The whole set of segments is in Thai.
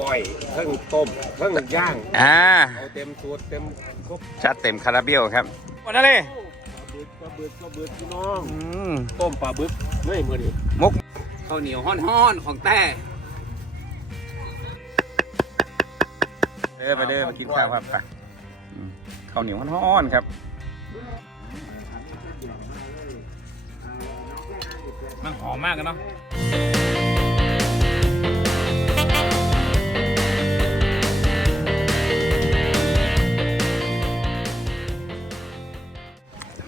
ก้อยเพิ่งต้มเพิ่งย่างอ่าเอาเต็มสูตรเต็มครบจัดเต็มคาราเบลครับวันนั้นเลยปลาบึกปลาบึกปลาบึกพี่น้องอืมต้มปลาบึกเมื่อยมือนี่มุกข้าวเหนียวห้อนๆของแต่เด้อมาเด้อมากินข้าวครับไปอืมข้าวเหนียวร้อนๆครับ มันหอมมากกันเนาะ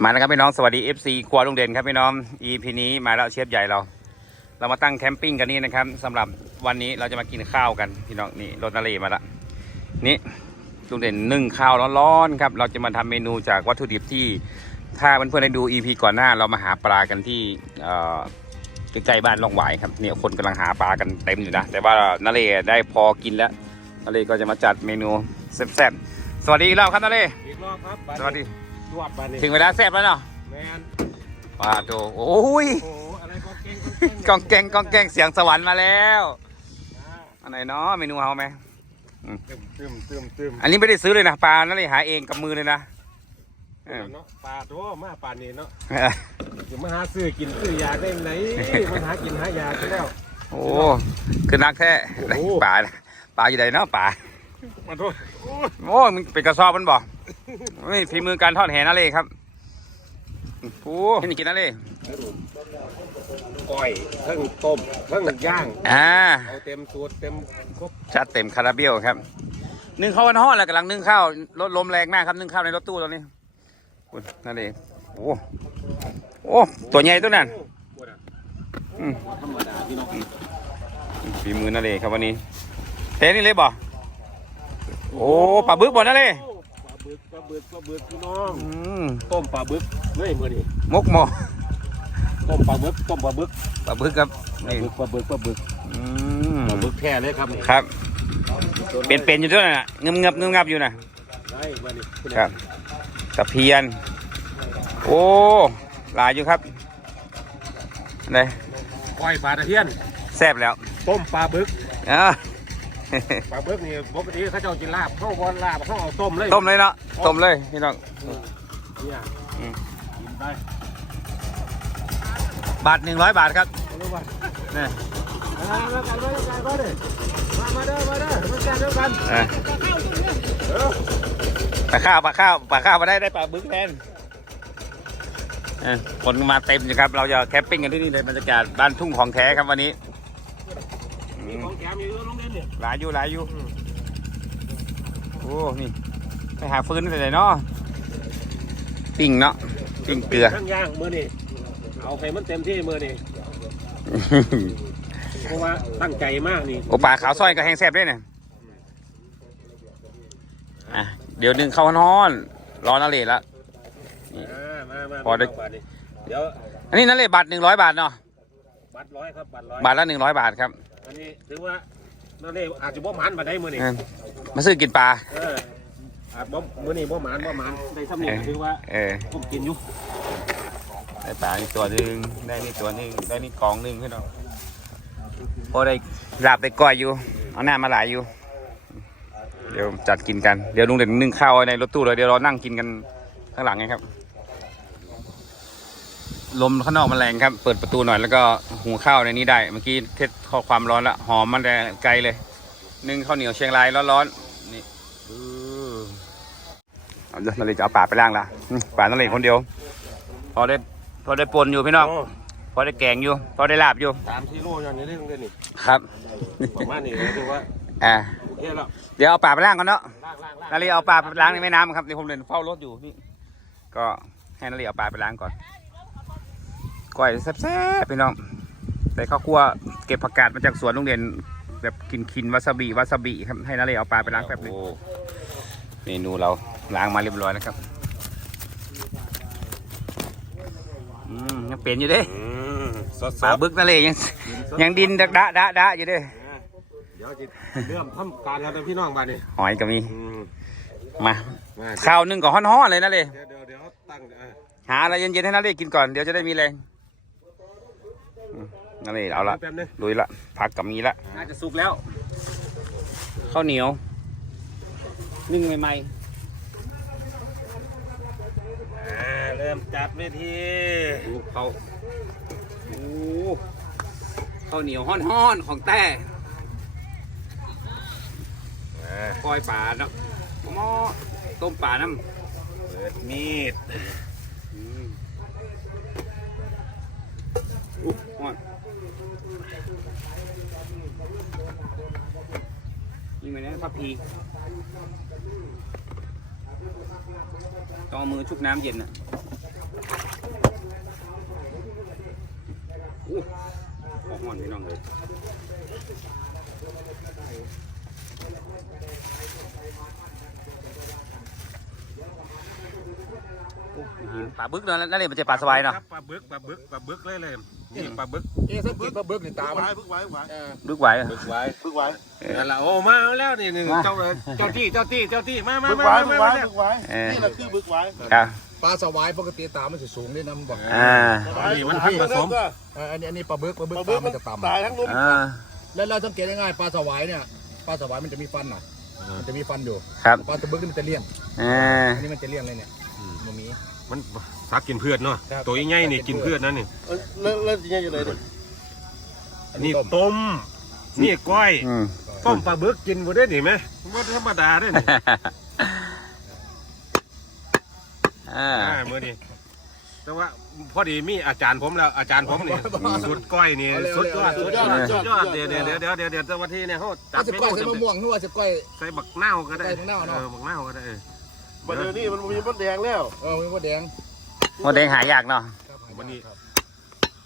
มาแล้วครับพี่น้องสวัสดี FC ครัวลุงเด่นครับพี่น้อง EP นี้มาแล้วเชฟใหญ่เรา เรามาตั้งแคมปิ้งกันนี่นะครับสำหรับวันนี้เราจะมากินข้าวกันพี่น้องนี่รถนาเลมาละนี่ลุงเด่นนึ่งข้าวร้อนๆครับเราจะมาทำเมนูจากวัตถุดิบที่ถ้าเพื่อนๆได้ดู EP ก่อนหน้าเรามาหาปลากันที่เอ่อใกล้ๆบ้านล่องหวายครับเนี่ยคนกำลังหาปลากันเต็มอยู่นะ แต่ว่านาเลได้พอกินแล้วนาเลก็จะมาจัดเมนูแซ่บๆสวัสดีอีกรอบครับนาเลอีกรอบครับปลาสวัสดี รวบปลานี่ถึงเวลาแซ่บแล้วเนาะแมนปลาโตโอ้ยโอ้โหอะไรก็เก่งกองแกงกองแกงเสียงสวรรค์มาแล้วอ่าอันไหนเนาะเมนูเอาไหมตึมตึมตึมตึมอันนี้ไม่ได้ซื้อเลยนะปลานั่นเลยหาเองกับมือเลยนะเออเนาะปลาตัวมาปลานี่เนาะจะมาหาซื้อกินซื้อยาได้ไหนมันหากินหายาซะแล้ว โอ้คือนักแท้โอ้โหปลาน่ะปลาอยู่ไหนเนาะปลามาโทษโอ้ยโอ้ยมันเป็นกระสอบมันบอก นี่ฝีมือการทอดแหนั่นเลยครับโอ้นี่กินนั่นเลยก้อยเพิ่งต้มเพิ่งย่างอ่าเอาเต็มสูตรเต็มครบจัดเต็มคาราเบลครับนึ่งข้าววันห่อดแล้วกำลังนึ่งข้าวรถลมแรงมากครับนึ่งข้าวในรถตู้ตอนนี้อุ๊ยนั่นเลยโอ้โอ้ตัวใหญ่ตัวนั้นอืมธรรมดาพี่น้องฝีมือนั่นเลยครับวันนี้เต้นี่เลยบ่โอ้ปลาบึกบ่นั่นเลยปลา บึกปลาบึกปลาบึกพี่น้องอืมต้มปลาบึกเมื่อยมือนี่มกหมอต้มปลาบึกต้มปลาบึกปลาบึกครับปลานี่บึกปลาบึกปลาบึกอืมปลาบึกแท้เลยครับนี่ครับ เป็นเป็นอยู่ด้วยน่ะเงือบเงือบเงือบงับอยู่น่ะได้มาดิครับตะเพียน โอ้หลายอยู่ครับอะไรก้อยปลาตะเพียนแซ่บแล้วต้มปลาบึก อ่า ปลาบึกนี่ปกติเขาเจ้ากินลาบเข้าบอลลาบเข้าเอาต้มเลยต้มเลยเนาะต้มเลยพี่น้องเนี่ยอืมกินได้บาทหนึ่งร้อยบาทครับเอาเลยว่านี่มาแล้วกันมาแล้วกันมาเด้อมามาเด้อมาเด้อมาแกันเด้อกันอะเออปลาข้าวปลาข้าวปลาข้าวมาได้ได้ปลาบึกแทนเออคนมาเต็มอยู่ครับ เราจะแคมปิ้งกันที่นี่เลยบรรยากาศบ้านทุ่งของแท้ครับวันนี้อื มีมของแถมอยู่โรงเรียนเนี่ยหลายอยู่หลายอยู่โอ้นี่ไปหาฟืนที่ไหนเนาะปิ้งเนาะปิ้งเกลือทั้งย่างมือนี่เอาให้มันเต็มที่มือนี่เพราะว่าตั้งใจมากนี่โอปลาขาวซอยกับแห้งแซ่บด้วยเนี่ยอะเดี๋ยวดึงเข้าฮ้อนๆร้อนอะไรละอ่ามามาพอได้บาทนี่เดี๋ยวอันนี้นั่นเลยบาทหนึ่งร้อยบาทเนาะบัตรร้อยครับบัตรร้อยบาทละหนึ่งร้อยบาทครับ อันนี้ถือว่านั่นเองอาจจะบ่หมานมาได้มือนี่เออมาซื้อกินปลา เอออาจบ่มือนี่บ่หมานบ่หมานได้สำเนียงถือว่าเออ ผมกินอยู่ได้ปลาอีกตัวหนึ่งได้นี่ตัวหนึ่งได้นี่กองหนึ่งพี่น้องพอได้ลาบได้ก้อยอยู่ เอาหน้ามาหลายอยู่ เดี๋ยวจัดกินกัน เดี๋ยวลุงเด่นนึ่งข้าวไว้ในรถตู้เลย เดี๋ยวเรานั่งกินกันข้างหลังไงครับ ลมข้างนอกมันแรงครับ เปิดประตูหน่อยแล้วก็หุงข้าวในนี้ได้ เมื่อกี้เทสข้อความร้อนละหอมมันแต่ไกลเลย นึ่งข้าวเหนียวเชียงรายร้อนๆนี่อือเอาเดี๋ยวนาฬิจะเอาปลาไปล่างละอืมปลานาฬิคนเดียว พอได้พอได้ปนอยู่พี่น้องโพอได้แกงอยู่ พอได้ลาบอยู่สามกิโลอย่างนี้เรื่องเดียวนี่ครับประมาณนี้ถือว่าอ่าโอเคแล้วเดี๋ยวเอาปลาไปล่างก่อนเนาะล่างล่างล่างนาลีเอาปลาไปล้างในแม่น้ำครับนี่ผมเดินเฝ้ารถอยู่นี่ก็ให้นาลีเอาปลาไปล้างก่อน ก้อยแซ่บๆพี่น้องแต่ข้าวคั่วเก็บผักกาดมาจากสวนโรงเรียนแบบกินคินวาซาบิวาซาบิครับให้นาลีเอาปลาไปล้างแป๊บหนึงเมนูเราล้างมาเรียบร้อยแล้วครับอืมยังเป็นอยู่เด้อืมสดปลาบึกนาลียังยังดินดะดะดะดะอยู่เด้เดี๋ยวจะเริ่มทำการแล้วนะพี่น้องบ้านนี่หอยก็มีอืมมามาข้าวนึ่งก็ฮ้อนๆเลยนะเลยเดี๋ยวเดี๋ยวเดี๋ยวตั้งเออหาอะไรเย็นๆให้นาเล่กินก่อนเดี๋ยวจะได้มีแรง อืมนาเล่เอาละแป๊บนึงลุยละผักกับมีละน่าจะสุกแล้วข้าวเหนียวนึ่งใหม่อ่าเริ่มจัดเวทีๆดูเขาโอ้ข้าวเหนียวห้อนๆของแต่อ่าก้อยป่าเนาะหม้อต้มป่าน้ำเปิดมีด อืมอุ๊ยฮอดนี่ มันนะพับพีต้องเอามือชุบน้ำเย็นน่ะอู้หอมหอนพี่น้องเลยปลาบึกเนาะนั่นเลยมันจะปลาสบายเนาะครับปลาบึกปลาบึกปลาบึกเลยเลยนี่ปลาบึกเอ๊ะสักกินปลาบึกนี่ตามันบึกไว้บึกไว้บึกไหวอบึกไว้บึกไว้นั่นละโอ้มาเอาแล้วนี่นี่มา เจ้าเจ้าที่เจ้าที่เจ้าที่มามาบึกมาไว้มาบึกไว้มาบึกไว้เออนี่แหละคือบึกไว้ครับปลาสวายปกติตามันจะสูงนี่นะมันบอกอ่าอันนี้มันพันผสมเอออันนี้อันนี้ปลาบึกปลาบึกตามัมันจะต่ำตายทั้งลุ่มอ่าแล้วเราสังเกตง่ายๆปลาสวายเนี่ยปลาสวายมันจะมีฟันหน่อยมันจะมีฟันอยู่ครับปลาตะบึกนี่มันจะเลี่ยงอันนี้มันจะเลี่ยงเลยเนี่ยมันมี มันสักกินเพื่อนเนาะครับ ตัวใหญ่ๆนี่กินเพื่อนนั่นนี่เอ้ยแล้วแล้วยังไงอยู่เลย อันนี่นี้ต้มต้ม นี่ก้อยอืม ต้มปลาบึกกินบ่ได้นี่ไหมว่าธรรมดาได้นี่ อ่า อ่ามื้อนี้แต่ว่าพอดีมีอาจารย์ผมแล้วอาจารย์ผมนี่สุดก้อยนี่สุดยอดสุดยอดสุดยอดเดี๋ยวเดี๋ยวเดี๋ยวเดี๋ยวเดี๋ยวเดี๋ยววันที่เนี่ยเขาจัถ้าดจะเมก้อยนูใส่มะม่วงนึกว่าจะก้อย ใส่บักเน่าวก็ได้ใส่บักนาวเนาะออบักเน่าวก็ได้เออประเดี๋ยวนี้มันมีมดแดงแล้ว เออมันก็แดงโมเดงหายากเนาะ ครับวันนี้ครับ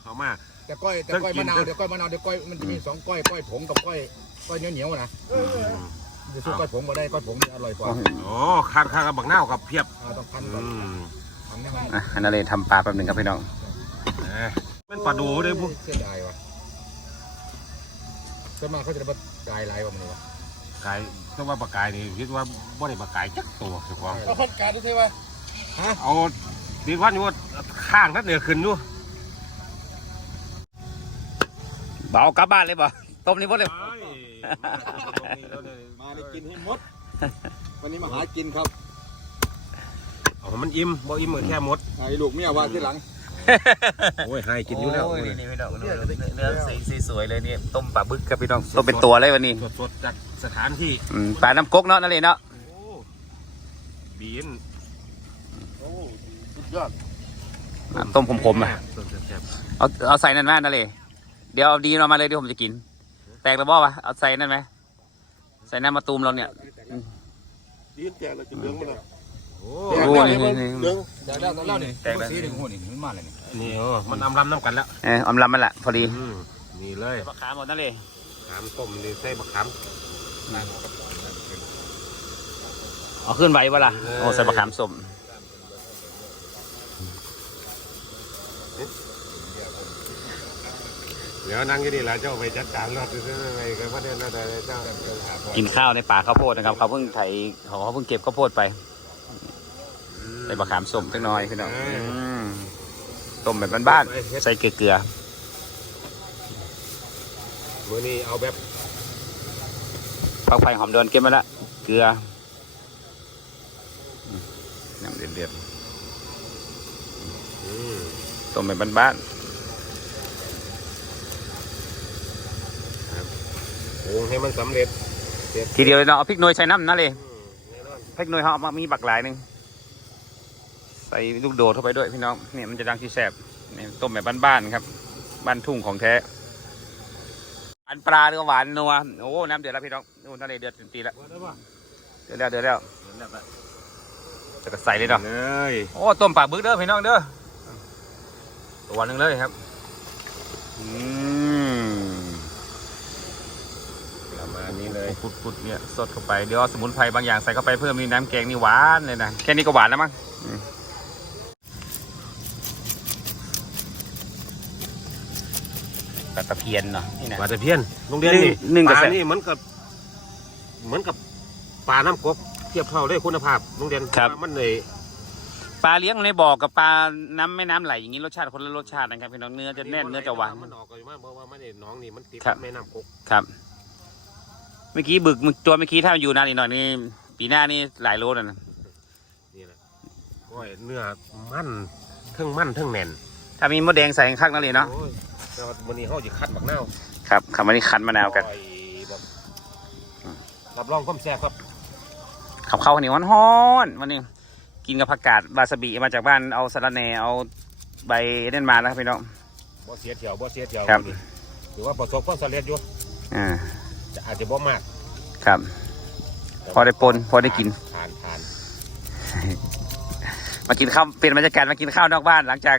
เอามา แต่ก้อยแต่ก้อยมะนาวเดี๋ยวก้อยมะนาวเดี๋ยวก้อยมันจะมีสองก้อยก้อยผงกับก้อยก้อยเหนียวเหนียวๆนะจะสู้ก้อยผงมาได้ก้อยผงนี่อร่อยกว่าโอ้ข้างข้างกับบักเน่าวกับเพียบเอาต้องพันอืก่อนมทำให้มันอะอันนั้นเลยทำปลาแป๊บหนึ่งครับพี่น้อง เอ้ยเป็นปลาดูเด้อพวกเสียดายว่ะส่วนมากเขาจะได้มาจ่ายหลายกว่ามันนี่วะกายต้องว่าปลากายนี่คิดว่าบ่ได้ปลากายจักตัวเฉพาะเอาพันการดูใช่ไหมเอาดีกว่านี่ว่าข้างนั้นเหนือขึ้นอยู่ เบากลับบ้านเลยบ่ต้มนี่บ่เลย มาได้กินให้หมด วันนี้มาหากินครับเอามันอิ่มบ่อิ่มก็แค่หมดไอ้ลูกเมียว่าที่หลัง โอ้ยให้กินอยู่แล้วโนี่นี่พี่น้องเนื้อเนื้อสีสวยเลยนี่ต้มปลาบึกครับพี่น้องต้มเป็นตัวเลยวันนี้สดๆจากสถานที่อืมปลาน้ำกกเนาะนั่นเลยเนาะโอ้บีนโอ้สุดยอดอะต้มผมๆอะสดแซ่บเอาเอาใส่นั่นมานั่นเลย เดี๋ยวเอาดีเรามาเลยเดี๋ยวผมจะกิน แตกแล้วบ่วะเอาใส่นั่นไหมใส่น้ำมะตูมเราเนี่ยดีนแจกเลยจะเหลืองมันเลยๆโอ้โอ้นี่นี่นี่เหลืองแต่แล้วแต่แล้วนี่แตกแล้วสีหนึ่งหัวนี่มันมาเลยนี่นี่โอ้มันอำลำน้ำกันแล้วเออออมลำมันละพอดีอืมนี่เลยมะขามหมดนั่นเลยขามต้มนี่ใส่บักขามเอาขึ้นไว้ปะล่ะโอ้ใส่มะขามส้ม เดี๋ยวนั่งอยู่นี่แหละเจ้าไปจัดการรถซื้อๆไปก็ว่าเดี๋ยวนั่นเดี๋ยวเจ้ากินข้าวในป่าข้าวโพดนะครับ เขาเพิ่งไถเขาเพิ่งเก็บข้าวโพดไปใส่มะขามส้มจังน้อยพี่น้องอืมต้มแบบบ้านๆใส่เกลือมื้อนี้เอาแบบๆฟักไฟหอมเดินเก็บมาละเกลืออืมน้ำเดือดอืมๆต้มแบบบ้านป รุงให้มันสำเร็จๆทีเดียวเลยเนาะเอาพริกหน่วยใส่น้ำนั่นเลยอืมแน่นอนพริกหน่วยเขาเอามามีบักหลายหนึ่งใส่ลูกโดดเข้าไปด้วยพี่น้องเนี่ยมันจะดังที่แสบเนี่ยต้มแบบบ้านๆครับ บ้านทุ่งของแท้หวานปลาหรือว่าหวานนัวโอ้น้ำเดือดแล้วพี่น้องนู่นทะเลเดือดเต็มตีแล้วว่าได้ปะเดือดแล้วเดือดแล้วจะก็ใส่เลยเนาะเลยโอ้ต้มปลาบึกเด้อพี่น้องเด้อตัวหนึ่งเลยครับอืม ประ มาณนี้เลยปุดๆเนี่ยสดเข้าไปเดี๋ยวเอาสมุนไพรบางอย่างใส่เข้าไปเพิ่มมีน้ำแกงนี่หวานเลยนะแค่นี้ก็หวานแล้วมั้งอืมปลาตะเพียนเนาะนี่นะ ปลาตะเพียนโรงเรียนนี่หนึ่งปกระลาแสนี่เหมือนกับ เหมือนกับปลาน้ำกบเทียบเท่าได้คุณภาพโรงเรียนครับ มันเลยปลาเลี้ยงในบ่อกับปลาน้ำแม่น้ำไหลอย่างนี้รสชาติคนละรสชาตินะครับพี่น้องเนื้อจะแน่นเนื้อจะหวาน มันออกกันอยู่มากเพราะว่ามันนี่น้องนี่มันติดครับ แม่น้ำกบครับ เมื่อกี้บึกมึกตัวเมื่อกี้ถ้าอยู่นานอีกหน่อยนี่ปีหน้านี่หลายโลนะนะนี่แหละก้อยเนื้อมันเทั้งมันเทั้งแน่นถ้ามีมดแดงใส่ข้างนั่นเลยเนาะโอ้ยแต่ว่าวันนี้เขาจะคัดบักนาวครับคำวันนี้คั้นมะนาวกันก้อยแบบรับรองความแซ่บครับขับเข้าวเหนียวฮ้อนๆวันนี้กินกับผักกาดวาซาบิมาจากบ้านเอาสะระแหน่เอาใบนั่นมาแล้วครับพี่น้องบ่เสียเที่ยวบ่เสียเที่ยวครับ วันนี้ถือว่าประสบความสำเร็จอยู่ อ่า จะอาจจะบ่มากครับ พอได้ปนพอได้กิน ทานทานมากินข้าวเปลี่ยนบรรยากาศมากินข้าวนอกบ้าน หลังจาก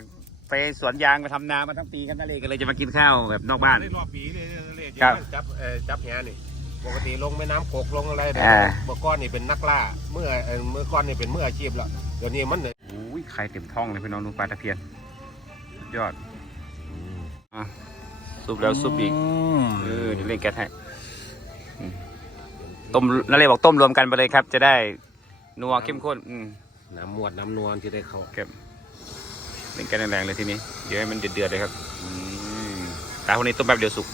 ไปสวนยางไปทำนามาทั้งปีกันนั่นเลยก็เลยจะมากินข้าวแบบนอกบ้าน ได้รอบปีเลยเลยครับ จับเอ่อจับแหนี่ปกติลงแม่น้ำโขกลงอะไรเนี่ยอ่า เมื่อก่อนนี่เป็นนักล่าเมื่อเอ่อเมื่อก่อนนี่เป็นมืออาชีพแล้วเดี๋ยวนี้มันเนี่ยโอ้ยไข่เต็มท้องเลยพี่น้องดูปลาตะเพียนสุดยอดอะซุปแล้วซุปอีกเออเดี๋ยวเล่นแก๊สให้อืม ต้มนั่นเลยบอกต้มรวมกันไปเลยครับ จะได้นัวเข้มข้นอืมน้ำมวดน้ำนวลที่ได้เข้าเล่นแก๊สแรงๆเลยทีนี้ เดี๋ยวให้มันเดือดๆเลยครับอืมปลาพวกนี้ต้มแป๊บเดียวสุก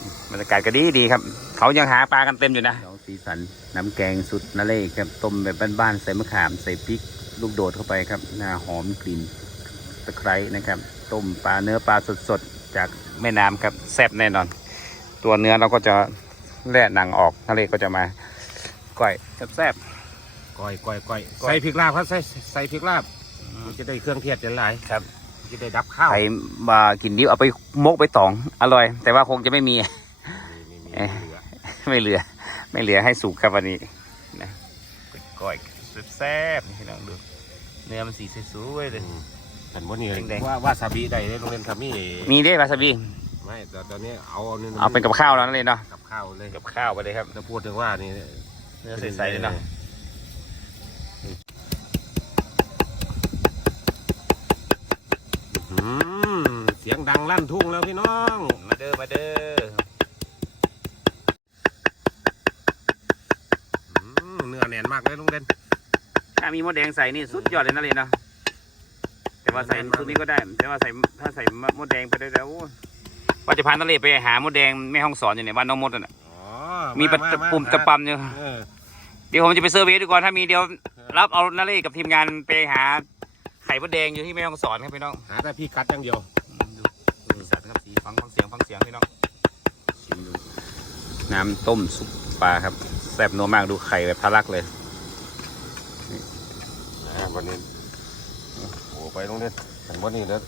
อืมบรรยากาศก็ดีดีๆครับ เขายังหาปลากันเต็มอยู่นะสีสันน้ำแกงสุดนาเล่ครับต้มแบบบ้านๆใส่มะขามใส่พริกลูกโดดเข้าไปครับหน้าหอมกลิ่นตะไคร้นะครับ ต้มปลาเนื้อปลาสดๆ จากแม่น้ำครับแซ่บแน่นอน ตัวเนื้อเราก็จะแล่หนังออกทะเลก็จะมาก้อยแซ่บก้อยก้อยก้อยก้อยใส่พริกลาบครับใส่ใส่พริกลาบมันจะได้เครื่องเทศหลายๆครับๆจะได้ดับข้าวใครมากินดิบเอาไปมกไปตองอร่อย แต่ว่าคงจะไม่มีนี่มีมีเอ๊ะเหลือไม่เหลือ ไม่เหลือให้สุกครับวันนี้นะก้อยแซ่บๆนี่พี่น้องดูเนื้อมันสีสวยๆเลยอืมเห็นว่านี่แดงๆว่าวาซาบิได้เลยโรงเรียนครับมีมีด้วยวาซาบิ ไม่แต่ตอนนี้เอานี่เอาเป็นกับข้าวแล้วนั่นเลยเนาะกับข้าวเลยกับข้าวไปเลยครับจะพูดถึงว่านี่เนื้อใสๆเลยเนาะอืมเสียงดังลั่นทุ่งแล้วพี่น้อง มาเด้อมาเด้ออืมเนื้อแน่นมากเลยลุงเด่นถ้ามีมดแดงใส่นี่สุดยอดเลยนั่นเลยเนาะแต่ว่าใส่ชุดนี้ก็ได้ แต่ว่าใส่ถ้าใส่มดแดงไปด้วยแล้วโอ้ย ว่าจะพานั่นเลยไปหามดแดงแม่ห้องสอนอยู่ในบ้านน้องมดน่ะอ๋อมีประาาปุ่มตะปั๊มอยู่เออเดี๋ยวผมจะไปเซอร์เวย์ดูก่อนถ้ามีเดี๋ยวรับเอานั่นเลยกับทีมงานไปหาไข่มดแดงอยู่ที่แม่ห้องสอนครับพี่น้องหาแต่พี่กัดอย่างเดียวดูสีสันครับสีฟังฟังเสียงฟังเสียงพี่น้องชิมดูน้ำต้มซุปปลาครับแซ่บนัวมากดูไข่แบบทะลักเลยอ่าวันนี้โอ้ไปลุงเด่นเห็นว่านี่เด้อ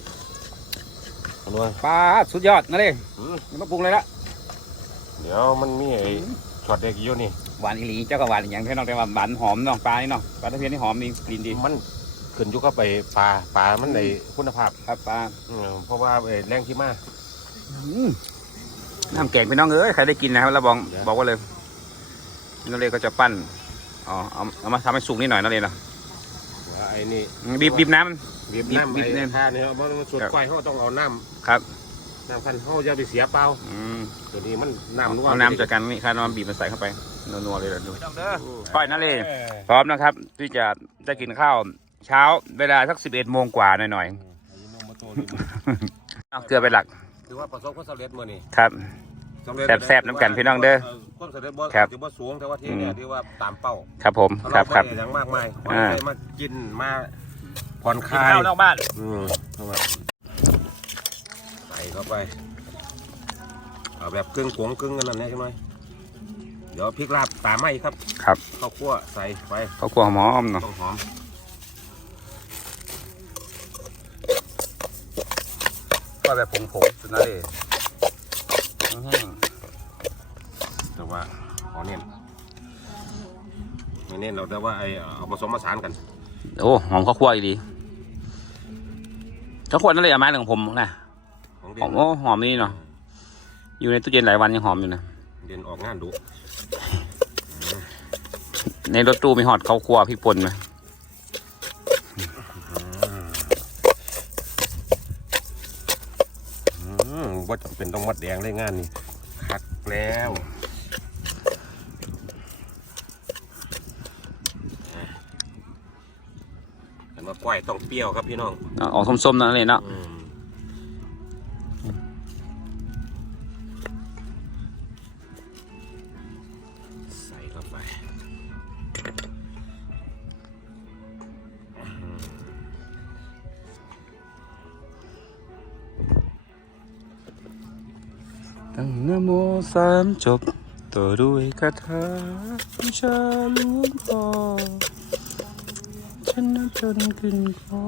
เอาด้วยปลาสุดยอดนั่นเลยอืมไม่ต้องปรุงเลยละเดี๋ยวมันมีไอ้ช็อตเด็กอยู่นี่หวานอีหลีเจ้าก็หวานอีกอย่างพี่น้องแต่ว่าหวานหอมเนาะปลานี่เนาะปลาตะเพียนนี่หอมมีกลิ่นดีมันขึ้นอยู่กับไปปลาปลามันในคุณภาพครับปลาอืมเพราะว่าไอ้แรงที่มาน้ำแกงพี่น้องเอ้ยใครได้กินนะครับเราบอกเดี๋ยวบอกว่าเลยนั่นเลยก็จะปั้นอ๋อเอาเอามาทำให้สุกนิดหน่อยนั่นเลยเนาะไอ้นี่บีบบีบน้ำมัน บีบน้ำบีบไอ้น้ำ ท่านี่เพราะมันสุดครับก้อยเขาต้องเอาน้ครับำน้ำพันเขาจะไปเสียเปล่าอืมตัวนี้มันน้ำนัวเอาน้ำจากกันนี่ครับน้ำบีบมันใส่เข้าไปนัวๆเลยล่ะดูอืมก้อยนั่นเลยพร้อมนะครับ ที่จะได้กินข้าวเช้าเวลาสักสิบเอ็ดโมงกว่าหน่อยอายุโนมาโตนี่มันๆเอาเกลือไปหลักถือว่าประสบความสำเร็จมื่อนี้ครับ สำเร็จแซ่บๆน้ำกันพี่น้องเด้อความสำเร็จบ่ครับถือว่าสูงแต่ว่าที่เนี่ยอืม ที่ว่าตามเป้าครับผมถ้าครับครับเาไม่ได้อย่างมากมายขออ่าให้มากินมา ผ่อนคกินลายข้าวนอกบ้าน อืมเอาแบบใส่เข้าไปเอาแบบกึ่งกวงกึ่งกันนั่นแหละใช่ไหมเดี๋ยวพริกลาบตามมาอีกครับ ครับข้าวคั่วใส่ไปข้าวคั่วหอมๆเนาะต้องหอมก็แบบผงๆสุดนั่นเลยแห้งแต่ว่าขอเน้นไม่เน้นเราแต่ว่าไอเอาผสมผสานกัน โอ้หอมข้าวคั่วอีกดี ข้าวคั่วนั่นเลยเอามาของผมนะของหเด่อมนโอ้หอมนี่เนาะอยู่ในตู้เย็นหลายวันยังหอมอยู่นะเด่นออกงานดุในรถตู้มีหอดข้าวคั่วพริกป่นไหมอืมว่าจำเป็นต้องมัดแดงเลยงานนี่คักแล้วเห็นว่ากล้วยต้อง เปรี้ยวครับพี่น้องเอาออกส้มๆนั่นเลยเนาะ อืมเข้าไปตั้งนะโมสามจบต่อด้วยคาถาบูชาหลวงพ่อ ฉันนับจนขึ้นคอ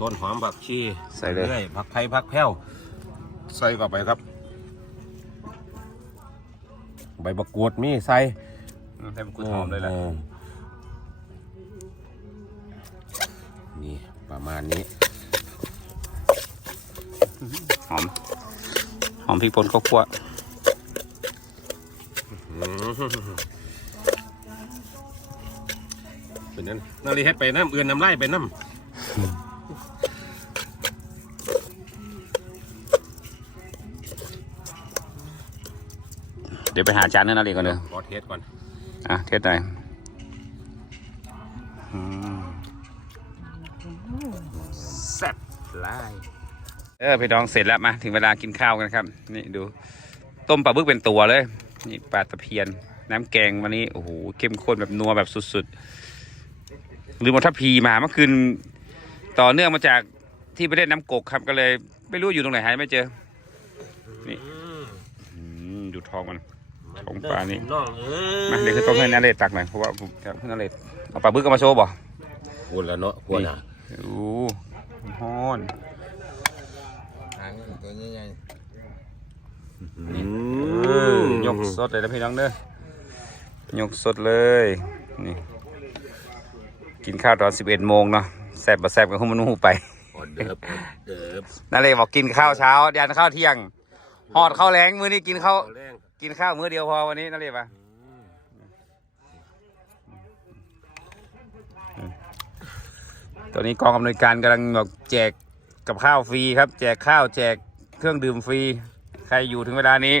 ต้นหอมผักชีใส่เลย รื่อผักไผ่ผักแพ้วใส่เข้าไปครับ ใบมะกรูดมีใส่ให้มันกูหอมเลยแหละนี่ประมาณนี้ หอม หอมพริกป่นข้าวคั่ว เป็นนั้นนาลีให้ไปน้ำเอื่นน้ำไล่ไปน้เดี๋ยวไปหาจานนั่นอะไรก่อนเด้อำขอเทสก่อนอะเทสหน่อยอืมแซ่บหลายเออพี่น้องเสร็จแล้วมาถึงเวลากินข้าวกันครับ นี่ดู ต้มปลาบึกเป็นตัวเลย นี่ปลาตะเพียน น้ำแกงวันนี้โอ้โหเข้มข้นแบบนัวแบบสุดๆ ลืมเอาทัพพีมาเมื่อคืนต่อเนื่องมาจากที่ไปเล่นน้ำกกครับก็เลย ไม่รู้อยู่ตรงไหนหาไม่เจอ นี่ อืมดูทองมัน ของปลานี่น้องเอ้ยมาเดี๋ยวคือต้องให้นาเรศตักหน่อยเพราะว่าผมจะให้นาเรศเอาปลาบึกเอามาโชว์บ่พูดแล้วเนาะพูดนะโอ้ฮ้อนหางตัวใหญ่อืเออมยกสดเลยนะพี่น้องเด้อยกสดเลย นี่ กินข้าวตอนสิบเอ็ดโมงเนาะแซ่บบ่แซ่บก็หุ้มมันหูไปออเดิร์ฟออเดิร์ฟนาเรศบอกกินข้าวเช้ายันข้าวเที่ยงหอดข้าวแรงมื้อนี้กินข้าวเอาแรงกินข้าวมื้อเดียวพอวันนี้นาเรศปะตอนนี้กองอำนวยการกำลังแบบแจกกับข้าวฟรีครับ แจกข้าวแจกเครื่องดื่มฟรี ใครอยู่ถึงเวลานี้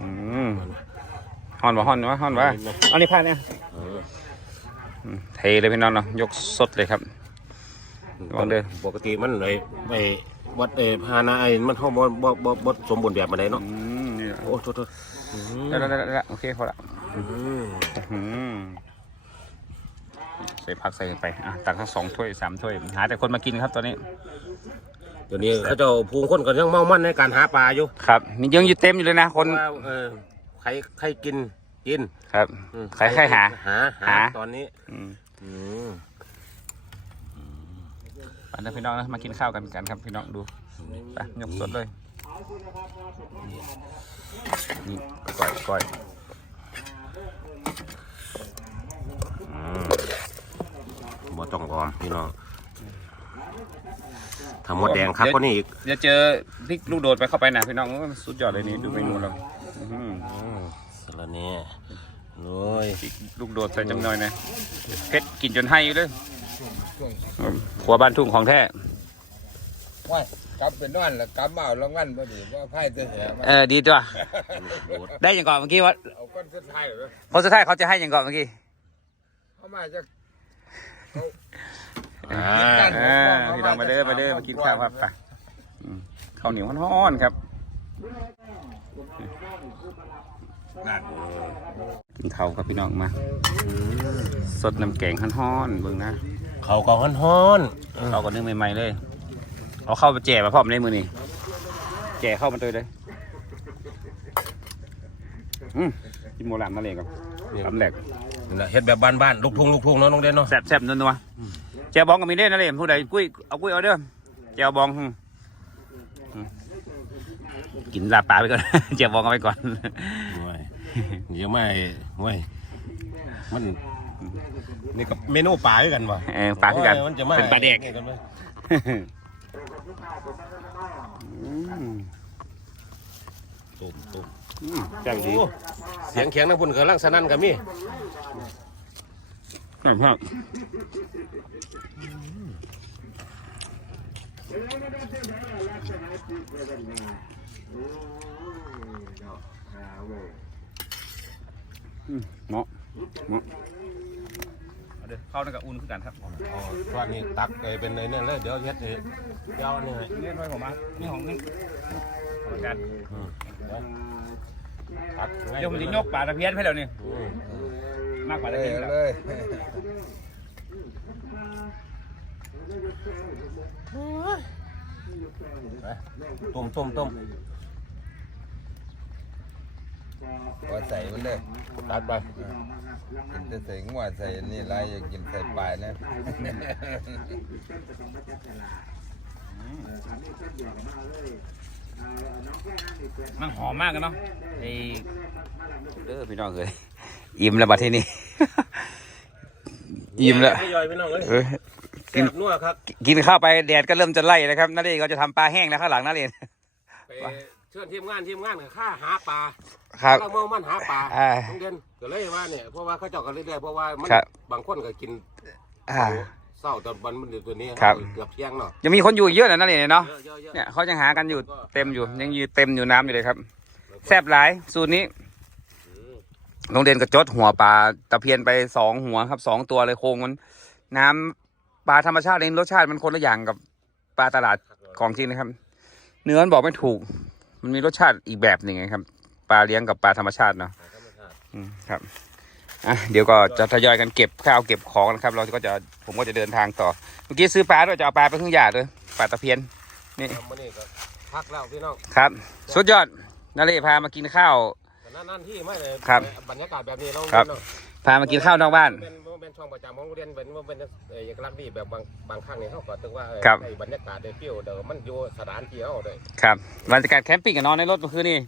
อืมฮอนวะฮอนวะฮอนวะเอานี่พลาดเนี่ย เอออืม เทเลยพี่น้องเนาะยกสดเลยครับลองเด้อปกติมันเลยไปวัดเอพานาไอมันเข้าบ่บ่บ่บ่สมบูรณ์แบบมาได้เนาะอืมนี่แหละโอ้โทษโทษอืมได้แล้วได้แล้วโอเคพอละอืมอืมใส่ผักใส่ไปอะตักทั้งสองถ้วยสามถ้วยหาแต่คนมากินครับตอนนี้เดี๋ยวนี้เขาเจ้าภูมิคนก็ยังเมามั่นในการหาปลาอยู่ครับ มียังอยู่เต็มอยู่เลยนะคนว่าเออใครใครกิน กินครับอืมใครใครหา หาหาตอนนี้อืมอืมปันนะพี่น้องนะมากินข้าวกันกันครับพี่น้องดูไปยกสดเลยนี่ก้อยก้อยอืมบ่ต้องออมพี่น้องทำหมดแดงครับก็นี่อีกเดี๋ยวเจอพริกลูกโดดไปเข้าไปนะพี่น้องสุดยอดเลยนี่ดูเมนูเราอื้อหืออืม สละเนี่ยโอ้ยพริกลูกโดดใส่จังหน่อยนะเผ็ดกินจนให้อยู่เลยครัวบ้านทุ่งของแท้ๆว่ากลับเป็นนอนแล้วกลับมาเอารางวัลพอดีว่าไพ่ตัวแหมาเออดีตัวโดดได้อย่างก่อนเมื่อกี้ว่าเอาก้อนสุดท้ายเลยคนสุดท้ายเขาจะให้อย่างก่อนเมื่อกี้เข้ามาจะอ่าอ่าพี่น้องมาเด้อมาเด้อมากินข้าวครับไปอืมข้าวเหนียวร้อนๆครับ กินข้าวครับพี่น้องมาสดน้ำแกงร้อนๆเบิ่งนะเขาก็ฮ้อนเข้ากับเนื้อใหม่ๆเลย เอาเข้าไปแจ่มาพร้อมในมือนี่แจ่เข้ามาเลยเลยอืมกินโมลานมาเลยครับลำแหลกๆนี่แหละเฮ็ดแบบบ้านๆลูกทุ่งลูกทุ่งเนาะน้องเด่นเนาะแซ่บๆนัวๆแจ่บองก็มีเด้นะเลยผู้ใดกุ้ยเอากุ้ยเอาเด้อแจ่วบองอืมอืมกินลาบปลาไปก่อนแจ่วบองเอาไปก่อนโอ้ย เดี๋ยวไม่โอ้ยมันนี่กับเมนูปลาด้วยกันวะเออปลาคือกันโยมันจะมาเป็นปลาแดก นี่กันไหมอืมตุ่มตุ่มอืมแซ่บดีโอ้เสียงแข็งนะพุ่นกำลังสนั่นกับมี่แซ่บมากอืม เหมาะเหมาะเอาเด้อเข้านั่นกับอุ่นคือกันครับอ๋อตอนนี้ตักไปเป็นในนั่นเลยเดี๋ยวเฮ็ดเองเดี๋ยวนี่เล่นไว้ผมมานี่ของนี่ของกันตัดง่ายเดี๋ยวผมจะยกปลาตะเพียนให้เราเนี่ยมากกว่าเลตะเพียนแล้วเลยต้มต้มต้ม ว่าใส่มันเลยตัดไปกินแต่ใส่งัวใส่นี่ไรอยากกินใส่ปลายนะมันหอมมากกันเนาะไอ้เด้อพี่น้องเลยอิ่มแล้วบัดทีนี้อิ่มแล้วทยอยไปน้องเอ้ยเออแซ่บนัวครับ กินข้าวไปแดดก็เริ่มจะไล่นะครับนั่นเองก็จะทำปลาแห้งแล้วข้างหลังนั่นเองไปเชิญทีมงานทีมงานกับข้าหาปลาครับเราเมามันหาปลาอ่า โรงเรียนก็เลยว่าเนี่ยเพราะว่าเขาเจ้ากันเรื่อยๆเพราะว่ามันครับ บางคนก็กินอ่า เศร้าตอนวันมันอยู่ตัวนี้ครับ เกือบเที่ยงเนาะยังมีคนอยู่อีกเยอะนะนั่นเองเนาะเยอะเยอะเยอะเนี่ยเขายังหากันอยู่เต็มอยู่ยังยืนเต็มอยู่น้ำอยู่เลยครับ แซ่บหลายสูตรนี้อืมโรงเรียนกระจดหัวปลาตะเพียนไปสองหัวครับสองตัวเลยโครงมัน น้ำปลาธรรมชาติเองรสชาติมันคนละอย่างกับปลาตลาดของจริงนะครับ เนื้อมันบอกไม่ถูก มันมีรสชาติอีกแบบหนึ่งไงครับ ปลาเลี้ยงกับปลาธรรมชาติเนาะธรรมชาติอืมครับอะเดี๋ยวก็จะทยอยกันเก็บข้าวเก็บของนะครับ เราก็จะผมก็จะเดินทางต่อ เมื่อกี้ซื้อปลาด้วยจะเอาปลาไปครึ่งหยาดเลยปลาตะเพียนนี่แล้วมื้อนี้ก็พักแล้วพี่น้องครับ สุดยอดนาเรพามากินข้าวแต่นั่นๆที่ไม่เลยครับบรรยากาศแบบนี้เราครับเนาะพามากินข้าวนอกบ้านเป็น เป็นช่องประจำของโรงเรียนเป็นว่าเป็นเอ่อเอกลักษณ์ดีแบบบางบางครั้งนี่เขาก็ตึกว่าเออครับได้บรรยากาศได้ฟิลเดี๋ยวมันอยู่สถานที่เขาเลยครับบรรยากาศแคมปิ้งกับนอนในรถเมื่อคืนนี่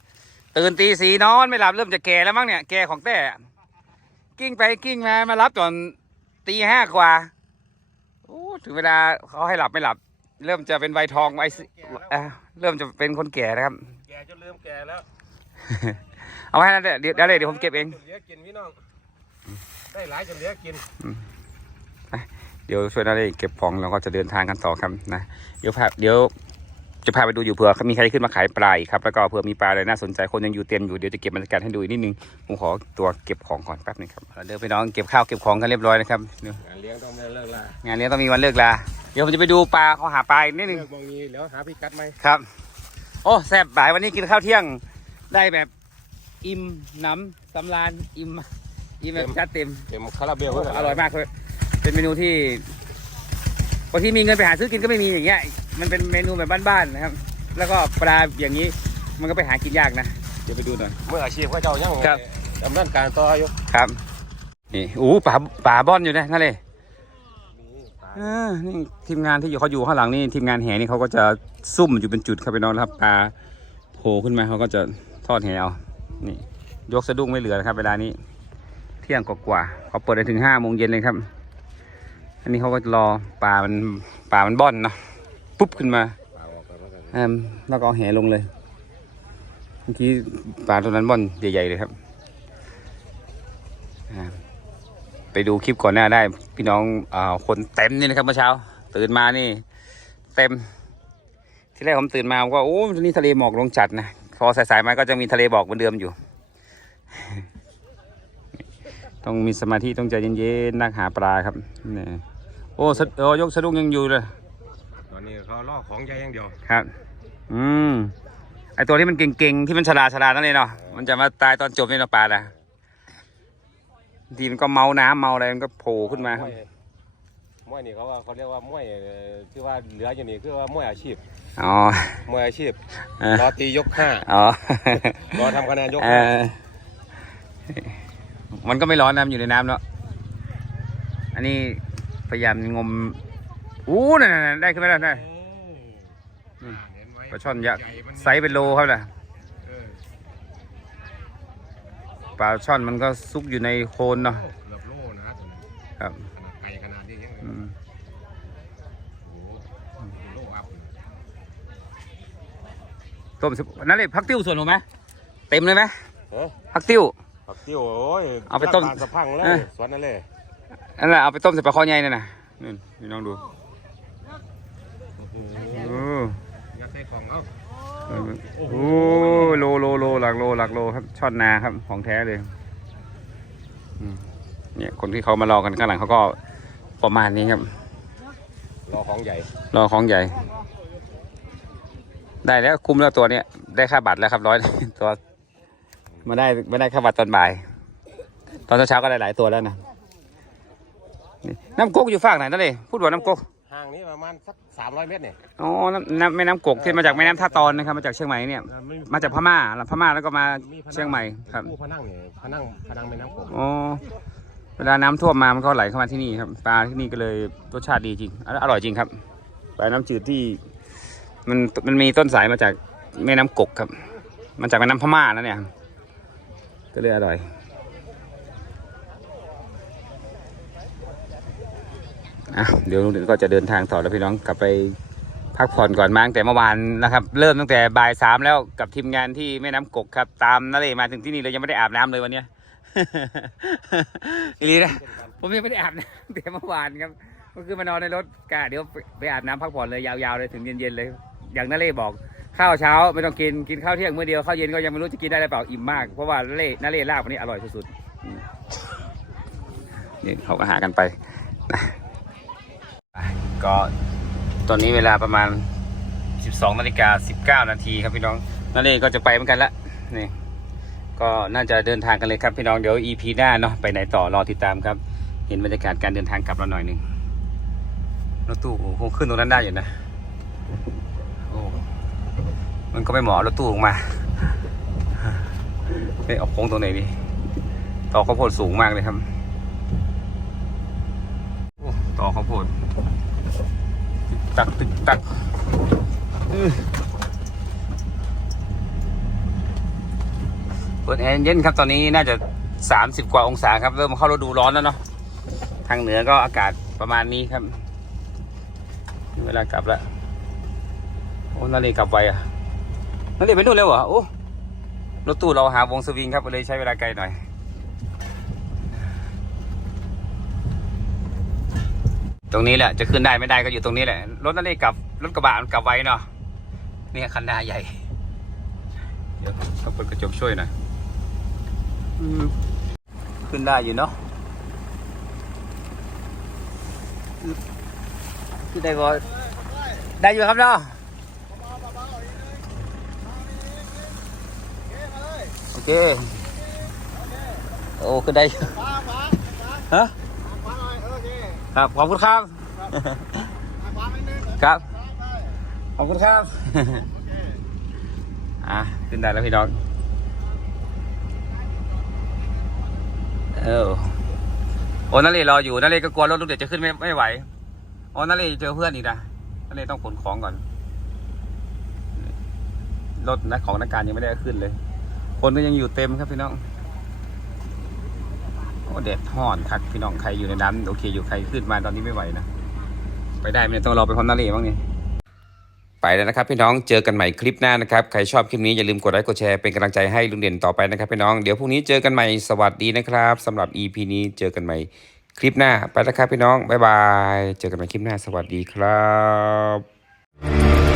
ตื่นตีสีนอนไม่หลับเริ่มจะแก่แล้วมั้งเนี่ยแก่ของแต่กิ้งไปกิ้งมามารับตอนตีห้ากว่าโอ้ถึงเวลาเขาให้หลับไม่หลับ เริ่มจะเป็นวัยทองวัยสิเอ่อเริ่มจะเป็นคนแก่นะครับ แกจนลืมแกแล้วเอาไว้นั่นเดี๋ยวเดี๋ยวเดี๋ยวผมเก็บเองจนเหลือกินพี่น้อง ได้หลายจนเหลือกินเดี๋ยวช่วยนาเรเก็บของเราก็จะเดินทางกันต่อครับนะเดี๋ยวพาเดี๋ยวจะพาไปดูอยู่เผื่อมีใครขึ้นมาขายปลาอีกครับแล้วก็เผื่อมีปลาอะไรน่าสนใจคนยังอยู่เต็มอยู่เดี๋ยวจะเก็บบรรยากาศให้ดูอีกนิดนึงผมขอตัวเก็บของก่อนแป๊บนึงครับเดี๋ยวไปน้องเก็บข้าวเก็บของกันเรียบร้อยนะครับเดี๋ยวงานเลี้ยงต้องไม่เลิกละงานนี้ต้องมีวันเลิกลาเดี๋ยวผมจะไปดูปลาเขาหาปลาอีกนิดนึงเลิกบางทีแล้วหาพิกัดไหมครับ โอ้แซ่บบ่ายวันนี้กินข้าวเที่ยงได้แบบอิ่มหน้ำสำราญอิ่ม อิ่มแบบจัดเต็ม เต็มคาราเบลโอ้อร่อยมากเลยเป็นเมนูที่บางทีมีเงินไปหาซื้อกินก็ไม่มีอย่างเงี้ย มันเป็นเมนูแบบบ้านๆนะครับ แล้วก็ปลาอย่างนี้ มันก็ไปหากินยากนะ เดี๋ยวไปดูหน่อย เมื่ออาชีพเขาเจ้ายังครับดำเนินการต่ออยู่ครับ นี่อู้ป่าป่าบอนอยู่นะนั่นเลยเออนี่ทีมงานที่อยู่เขาอยู่ข้างหลังนี่ทีมงานแห่นี่เขาก็จะซุ่มอยู่เป็นจุดครับพี่น้องนะครับปลาโผล่ขึ้นมาเขาก็จะทอดแห่เอานี่ยกสะดุ้งไม่เหลือนะครับ เวลานี้เที่ยงกว่าๆเขาเปิดได้ถึงห้าโมงเย็นเลยครับ อันนี้เขาก็รอปลามันปลามันบ่อนเนาะปุ๊บขึ้นมาปลากไปแล้วก็เอาแหลงเลยเมื่อกี้ปลาตัวนั้นบ่อนใหญ่ๆเลยครับไปดูคลิปก่อนหน้าได้ พี่น้องอ่าคนเต็มนี่นะครับเมื่อเช้า ตื่นมานี่ เต็ม ที่แรกผมตื่นมาผมก็โอ้ที่นี่ทะเลหมอกลงจัดนะพอสายๆมาก็จะมีทะเลบอกเหมือนเดิมอยู่ ต้องมีสมาธิต้องใจเย็นๆนั่งหาปลาครับนี่โอ้สะโอ้ยกสะดุ้งยังอยู่เลยตอนนี้เขาล่อของใหญ่อย่างเดียวครับ อืมไอตัวที่มันเก่งๆที่มันฉลาดฉลาดนั่นเลยเนาะมันจะมาตายตอนจบนี่เนาะปลาละบางทีมันก็เมาน้ำเมาอะไรมันก็โผล่ขึ้นมาครับมวยนี่เขาว่าเขาเรียกว่ามวยเอ่อที่ว่าเหลืออยู่นี่คือว่ามวยอาชีพอ๋อมวยอาชีพเออรอตียกห้าอ๋อรอทำคะแนนยกเอห้าอ มันก็ไม่ร้อนน้ำอยู่ในน้ำเนาะอันนี้พยายามงมอู้นั่นๆๆได้ขึ้นมาแล้วได้อืมปลาช่อนยักษ์ไซส์เป็นโลครับนะปลาช่อนมันก็ซุกอยู่ในโคลนเนาะเกือบโลนะตัวนี้ครับขนาดไกลขนาดนี้ยังอืมโอ้โหโลอัพต้มสิบนั่นเลยพักติ้วส่วนหนูไหมเต็มเลยไหมเฮ้ยพักติ้ว ผักติ้วโอ้ยเอาไปต้มรสะพังเลยเออสวนนั่นเลยนั่นแหละเอาไปต้มใส่ปลาข้อใหญ่นั่นน่ะนี่พี่น้องดูโอ้โหโอ้อยากใส่ของเอาโหโลโลโลหลักโลหลักโลครับช่อนนาครับของแท้เลยอืมเนี่ยคนที่เขามารอกันข้างหลังเขาก็ประมาณนี้ครับ รอของใหญ่รอของใหญ่ ได้แล้วคุ้มแล้วตัวเนี้ยได้ค่าบัตรแล้วครับร้อยตัว มาได้มาได้ข้าววัดตอนบ่าย ตอนเช้าๆก็ได้หลายตัวแล้วนะนี่น้ำกกอยู่ฝั่งไหนนั่นเลยพูดว่าน้ำกกห่างนี้ประมาณสักสามร้อยเมตรเนี่ยอ๋อน้ำน้ำแม่น้ำกกที่มาจากแม่น้ำท่าตอนนะครับมาจากเชียงใหม่เนี่ย มาจากพม่าแล้วพม่าแล้วก็มาเชียงใหม่ครับผู้พนังเนี่ยพนังพนังแม่น้ำโขงอ๋อเวลาน้ำท่วมมามันก็ไหลเข้ามาที่นี่ครับปลาที่นี่ก็เลยรสชาติดีจริงอร่อยจริงครับปลาน้ำจืดที่ มันมันมีต้นสายมาจากแม่น้ำกกครับ มันจากแม่น้ำพม่านะเนี่ย ก็เลยอร่อย อะเดี๋ยวลุงเด่นก็จะเดินทางต่อแล้วพี่น้องกลับไปพักผ่อนก่อนมาตั้งแต่เมื่อวานนะครับ เริ่มตั้งแต่บ่ายสามแล้วกับทีมงานที่แม่น้ำกกครับ ตามนาเลยมาถึงที่นี่เลยยังไม่ได้อาบน้ำเลยวันเนี้ยอีนะผมยังไม่ได้อาบน้ำแต่เมื่อวานครับก็คือมานอนในรถกะเดี๋ยวไปอาบน้ำพักผ่อนเลยยาวๆเลยถึงเย็นๆเลย อย่างนาเล่บอกข้าวเช้าไม่ต้องกินกินข้าวเที่ยงมื้อเดียวข้าวเย็นก็ยังไม่รู้จะกินได้หรือเปล่าอิ่มมากเพราะว่านาเล่นาเล่ลาบวันนี้อร่อยสุดๆนี่เขาก็หากันไปนะก็ตอนนี้เวลาประมาณ 12นาฬิกา19นาทีครับพี่น้องนาเล่ก็จะไปเหมือนกันละนี่ก็น่าจะเดินทางกันเลยครับพี่น้องเดี๋ยว EP หน้าเนาะไปไหนต่อรอติดตามครับ เห็นบรรยากาศการเดินทางกลับเราหน่อยหนึ่งรถตู้คงขึ้นตรงนั้นได้อยู่นะ มันก็ไม่เหมาะรถตู้ออกมาเฮ้ยเอาโค้งตรงไหนดีต่อข้าวโพดสูงมากเลยครับต่อข้าวโพดตักตึกตักเปิดแอร์เย็นครับตอนนี้น่าจะ30กว่าองศาครับ เริ่มเข้าฤดูร้อนแล้วเนาะทางเหนือก็อากาศประมาณนี้ครับ เวลากลับแล้วโอ้นาเลกลับไวอะ นาเลไปนู่นเร็วเหรอโอ้รถตู้เราหาวงสวิงครับเลยใช้เวลาไกลหน่อยตรงนี้แหละจะขึ้นได้ไม่ได้ก็อยู่ตรงนี้แหละรถนาเลกลับรถกระบะมันกลับไวเนาะนี่คันหน้าใหญ่ เดี๋ยวต้องเปิดกระจกช่วยหน่อยอืมขึ้นได้อยู่เนาะอืมขึ้นได้ก็ได้อยู่ครับเนาะโอ เค โอ้ขึ้นได้อยู่ฮะครับขอบคุณครับครับขอบคุณครับอะขึ้นได้แล้วพี่น้องเออโอ้นั่นเลยรออยู่นั่นเลยก็กลัวรถลูกเด็กจะขึ้นไม่ไม่ไหวโอ้นั่นเลยเจอเพื่อนอีกนะนั่นเลยต้องขนของก่อนรถนะของนักการยังไม่ได้เอาขึ้นเลย คนก็ยังอยู่เต็มครับพี่น้องโอ้แดดห่อนคักพี่น้องใครอยู่ในน้ำโอเคอยู่ใครขึ้นมาตอนนี้ไม่ไหวนะไปได้ไม่ต้องรอไปพร้อมนาเล่บ้างนี่ไปแล้วนะครับพี่น้องเจอกันใหม่คลิปหน้านะครับใครชอบคลิปนี้อย่าลืมกดไลค์กดแชร์เป็นกำลังใจให้ลุงเด่นต่อไปนะครับพี่น้องเดี๋ยวพรุ่งนี้เจอกันใหม่สวัสดีนะครับสำหรับ EP นี้เจอกันใหม่คลิปหน้าไปแล้วครับพี่น้องบ๊ายบายเจอกันใหม่คลิปหน้าสวัสดีครับ